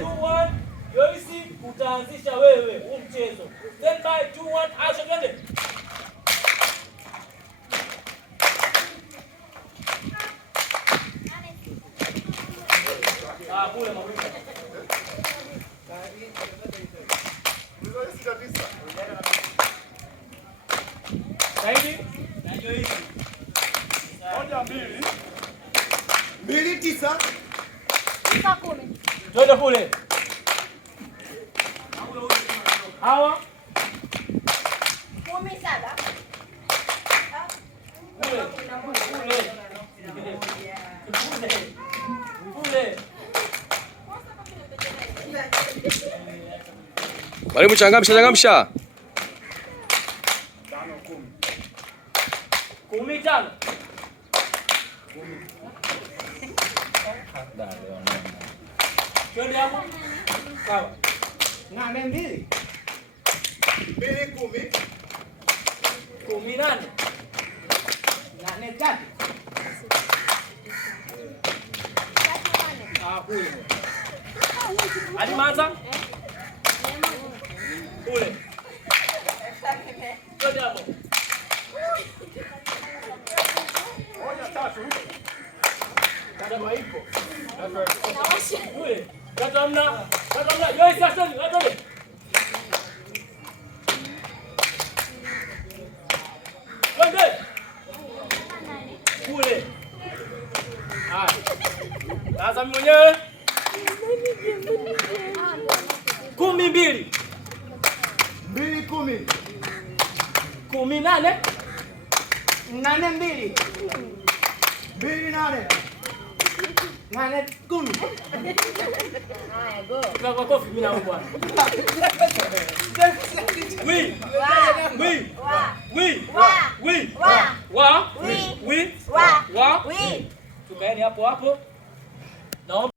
2-1. Joyce utaanzisha wewe huu mchezo. Stand by. 2-1. Action, twende. Kule mawili. Saidi na Joyce. 1-2. 2-9. 10. Twende kule. Hawa 17. Kule. Mwalimu, changamsha. 15. Twende hapo. Sawa. 8-2. 2-10. 18. 8-3. Kule. Hadi Manza. Kule. Twende hapo. 1-3. Kama ipo. Kule. Kata hamna. Joyce sasa, twende. Twende. Kule. Haya. Sasa mwenyewe. 12. 2-10. 18. 8-2. 2-8. 8-10. Haya, go. Kwa kofi mimi na bwana. Oui. Tukaeni hapo hapo. Naomba